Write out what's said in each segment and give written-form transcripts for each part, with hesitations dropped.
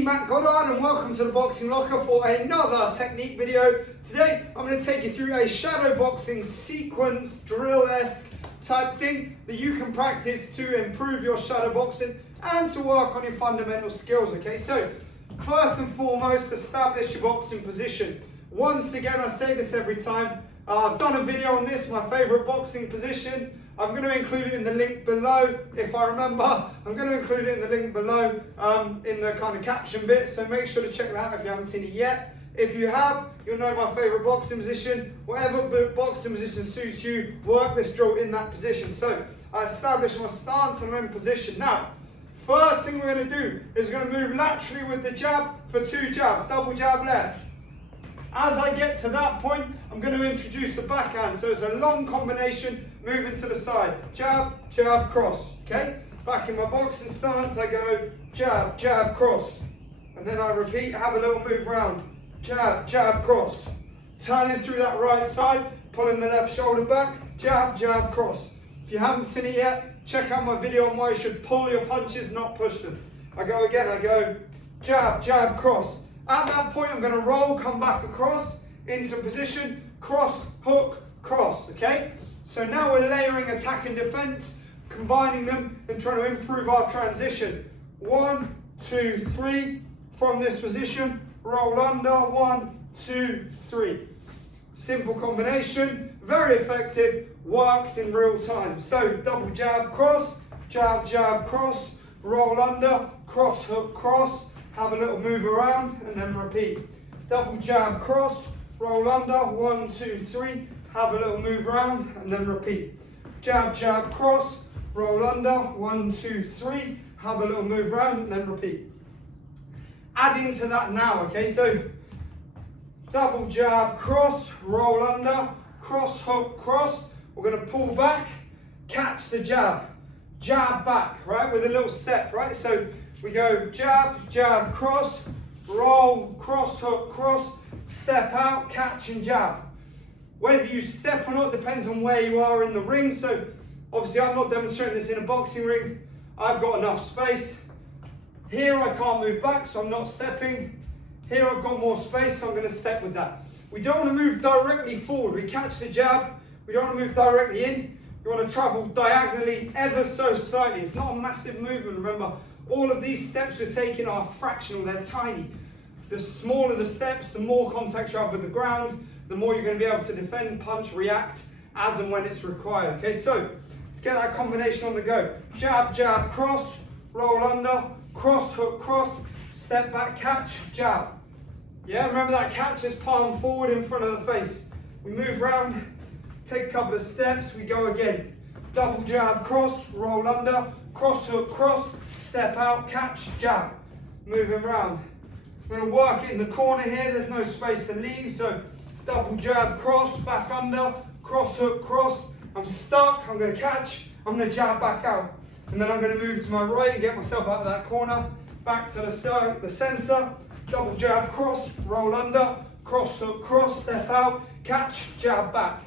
me, Matt Goddard, and welcome to the Boxing Locker for another technique video. Today, I'm going to take you through a shadow boxing sequence, drill-esque type thing that you can practice to improve your shadow boxing and to work on your fundamental skills, okay? So, first and foremost, establish your boxing position. Once again, I say this every time, I've done a video on this, my favourite boxing position. I'm going to include it in the link below, if I remember. I'm going to include it in the link below in the kind of caption bit, so make sure to check that out if you haven't seen it yet. If you have, you'll know my favourite boxing position. Whatever boxing position suits you, work this drill in that position. So, I establish my stance and I'm in position. Now, first thing we're going to do is we're going to move laterally with the jab for 2 jabs, double jab left. As I get to that point, I'm going to introduce the backhand. So it's a long combination, moving to the side. Jab, jab, cross. Okay? Back in my boxing stance, I go jab, jab, cross. And then I repeat, have a little move around. Jab, jab, cross. Turning through that right side, pulling the left shoulder back. Jab, jab, cross. If you haven't seen it yet, check out my video on why you should pull your punches, not push them. I go again, I go jab, jab, cross. At that point, I'm going to roll, come back across, into position, cross, hook, cross, okay? So now we're layering attack and defense, combining them and trying to improve our transition. 1, 2, 3, from this position, roll under, 1, 2, 3. Simple combination, very effective, works in real time. So double jab, cross, jab, cross, roll under, cross, hook, cross. Have a little move around and then repeat. Double jab, cross, roll under, 1, 2, 3. Have a little move around and then repeat. Jab, jab, cross, roll under, 1, 2, 3. Have a little move around and then repeat. Adding to that now, okay, so double jab, cross, roll under, cross, hook, cross. We're going to pull back, catch the jab, jab back, right, with a little step, right? So we go jab, jab, cross, roll, cross, hook, cross, step out, catch and jab. Whether you step or not depends on where you are in the ring. So obviously I'm not demonstrating this in a boxing ring. I've got enough space. Here I can't move back, so I'm not stepping. Here I've got more space, so I'm going to step with that. We don't want to move directly forward. We catch the jab. We don't want to move directly in. You want to travel diagonally ever so slightly. It's not a massive movement, remember. All of these steps we're taking are fractional, they're tiny. The smaller the steps, the more contact you have with the ground, the more you're going to be able to defend, punch, react as and when it's required. Okay, so let's get that combination on the go. Jab, jab, cross, roll under, cross, hook, cross, step back, catch, jab. Yeah, remember that catch is palm forward in front of the face. We move around, take a couple of steps, we go again. Double jab, cross, roll under, cross, hook, cross, step out, catch, jab. Moving around. I'm going to work it in the corner here, there's no space to leave, so double jab, cross, back under, cross, hook, cross. I'm stuck, I'm going to catch, I'm going to jab back out. And then I'm going to move to my right and get myself out of that corner, back to the center, double jab, cross, roll under, cross, hook, cross, step out, catch, jab back.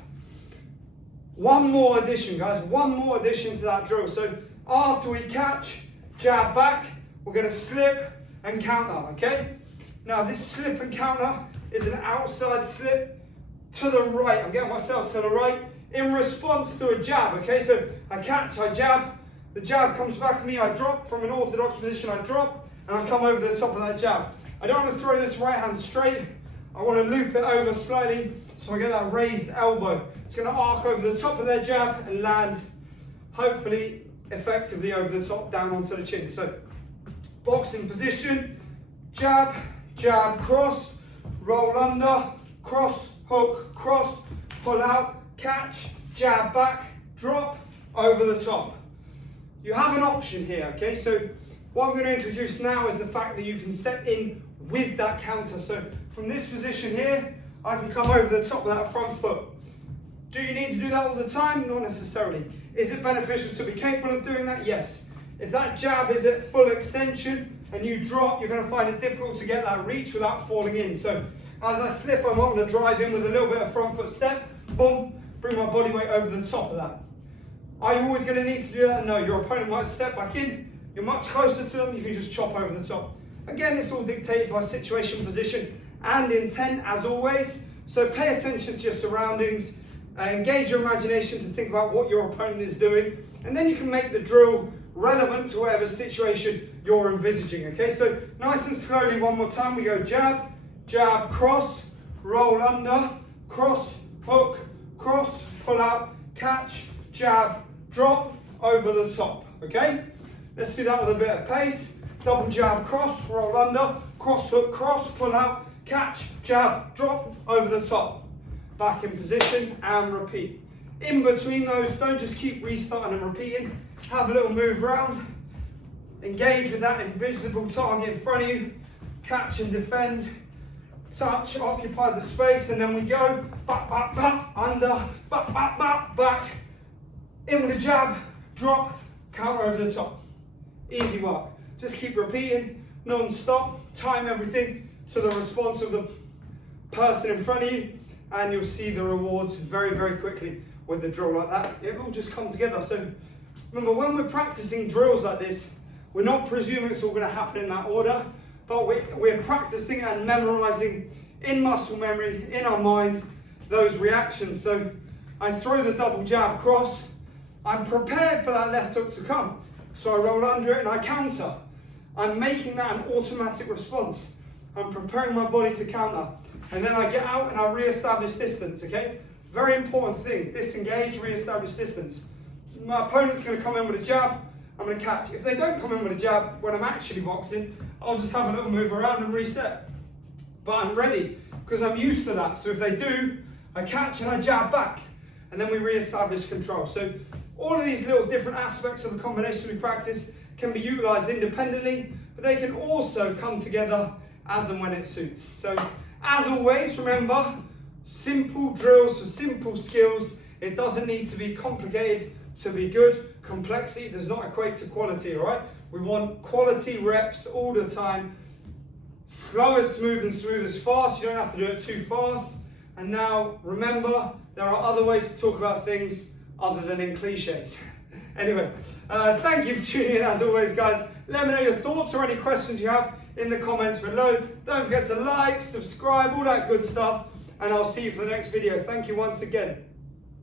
One more addition, guys, one more addition to that drill. So after we catch, jab back, we're going to slip and counter, okay? Now this slip and counter is an outside slip to the right. I'm getting myself to the right in response to a jab, okay? So I catch, I jab, the jab comes back at me, I drop from an orthodox position, I drop, and I come over the top of that jab. I don't want to throw this right hand straight, I want to loop it over slightly so I get that raised elbow. It's going to arc over the top of their jab and land, hopefully, effectively over the top, down onto the chin. So, boxing position, jab, jab, cross, roll under, cross, hook, cross, pull out, catch, jab back, drop, over the top. You have an option here, okay? So, what I'm going to introduce now is the fact that you can step in with that counter. So, from this position here, I can come over the top of that front foot. Do you need to do that all the time? Not necessarily. Is it beneficial to be capable of doing that? Yes. If that jab is at full extension and you drop, you're going to find it difficult to get that reach without falling in. So as I slip, I'm going to drive in with a little bit of front foot step, boom, bring my body weight over the top of that. Are you always going to need to do that? No, your opponent might step back in, you're much closer to them, you can just chop over the top. Again, it's all dictated by situation, position, and intent as always. So pay attention to your surroundings, engage your imagination to think about what your opponent is doing, and then you can make the drill relevant to whatever situation you're envisaging, okay? So nice and slowly, one more time, we go jab, jab, cross, roll under, cross, hook, cross, pull out, catch, jab, drop, over the top, okay? Let's do that with a bit of pace. Double jab, cross, roll under, cross, hook, cross, pull out, catch, jab, drop, over the top. Back in position and repeat. In between those, don't just keep restarting and repeating. Have a little move around. Engage with that invisible target in front of you. Catch and defend. Touch, occupy the space, and then we go back, back, back, under, back, back, back, back. In with a jab, drop, counter over the top. Easy work. Just keep repeating, non-stop. Time everything to the response of the person in front of you, and you'll see the rewards very, very quickly with the drill like that. It will just come together. So remember, when we're practicing drills like this, we're not presuming it's all going to happen in that order, but we're practicing and memorizing in muscle memory, in our mind, those reactions. So I throw the double jab cross, I'm prepared for that left hook to come. So I roll under it and I counter. I'm making that an automatic response. I'm preparing my body to counter. And then I get out and I re-establish distance, okay? Very important thing, disengage, re-establish distance. My opponent's going to come in with a jab, I'm going to catch. If they don't come in with a jab when I'm actually boxing, I'll just have a little move around and reset. But I'm ready, because I'm used to that. So if they do, I catch and I jab back. And then we re-establish control. So all of these little different aspects of the combination we practice can be utilized independently, but they can also come together as and when it suits. So as always, remember, simple drills for simple skills. It doesn't need to be complicated to be good. Complexity does not equate to quality, all right? We want quality reps all the time. Slow as smooth and smooth as fast. You don't have to do it too fast. And now, remember, there are other ways to talk about things other than in cliches. Anyway, thank you for tuning in as always, guys. Let me know your thoughts or any questions you have in the comments below. Don't forget to like, subscribe, all that good stuff, and I'll see you for the next video. Thank you once again.